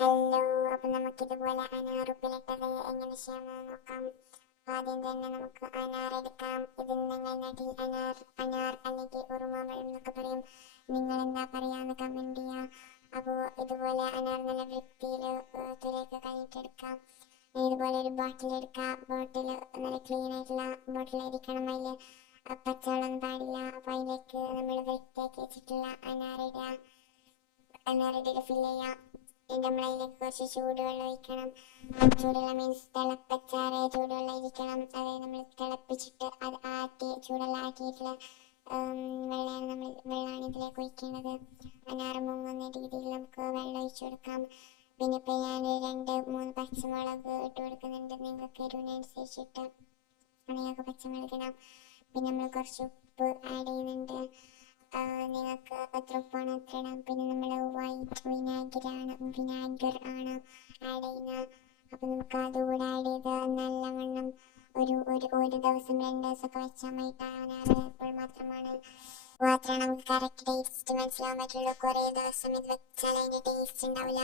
Hello, അപ്പം നമുക്കിതുപോലെ അനാറുപ്പിലിട്ടത് എങ്ങനെ ചെയ്യാമെന്ന് നോക്കാം. ആദ്യം തന്നെ നമുക്ക് അനാർ എടുക്കാം. ഇതിൽ നിങ്ങൾ നടി അനാർ, അനാർ അല്ലെങ്കിൽ ഉറുമാമ്പഴം എന്നൊക്കെ പറയും. നിങ്ങൾ എന്താ പറയാന്ന് കമൻറ്റ് ചെയ്യാം. അപ്പോൾ ഇതുപോലെ അനാർ നല്ല വൃത്തിയിൽ തുരയൊക്കെ കഴിഞ്ഞിട്ടെടുക്കാം. ഇതുപോലെ ഒരു ബോട്ടിൽ എടുക്കാം. ബോട്ടിൽ നല്ല ക്ലീൻ ആയിട്ടുള്ള ബോട്ടിലായിരിക്കണം. അതിൽ പച്ചവെള്ളം പാടില്ല. അപ്പോൾ അതിലേക്ക് നമ്മൾ വൃത്തിയാക്കി വെച്ചിട്ടുള്ള അനാറിടയിൽ ഫില്ല് ചെയ്യാം. നമ്മളതിലേക്ക് കുറച്ച് ചൂടുവെള്ളം ഒഴിക്കണം. ചൂടുവെള്ളം മീൻസ് തിളപ്പിച്ചാറിയ ചൂടുവെള്ളം ഇരിക്കണം. അതായത് നമ്മൾ തിളപ്പിച്ചിട്ട് അത് ചൂടെല്ലാം ആറ്റിയിട്ടുള്ള വെള്ളമാണ് ഇതിലേക്ക് ഒഴിക്കേണ്ടത്. അനാറ് മുങ്ങുന്ന രീതിയിൽ നമുക്ക് വെള്ളം ഒഴിച്ചു കൊടുക്കാം. പിന്നെ ഇപ്പോൾ ഞാൻ 2-3 പച്ചമുളക് ഇട്ട് കൊടുക്കുന്നുണ്ട്. നിങ്ങൾക്ക് എരിവിനനുസരിച്ചിട്ട് നിങ്ങൾക്ക് പച്ചമുളക് ഇടാം. പിന്നെ നമ്മൾ കുറച്ച് ഉപ്പ് ആഡ് ചെയ്യുന്നുണ്ട്. നിങ്ങൾക്ക് എത്ര ഉപ്പാണ് അത്ര ഇടാം. പിന്നെ നമ്മൾ വൈറ്റ് വിനാഗർ ആണ് ആഡ് ചെയ്യുന്നത്. അപ്പം നമുക്ക് അതുകൂടെ ആഡ് ചെയ്ത് നല്ലവണ്ണം ഒരു ദിവസം 2 ദിവസമൊക്കെ വെച്ചാൽ മതിട്ടാണ്. അപ്പോൾ മാത്രമാണ് നമുക്ക് കറക്റ്റ് ടേസ്റ്റ് മനസ്സിലാവാൻ പറ്റുള്ളൂ. കുറേ ദിവസം ഇത് വെച്ചാൽ അതിൻ്റെ ടേസ്റ്റ് ഉണ്ടാവില്ല.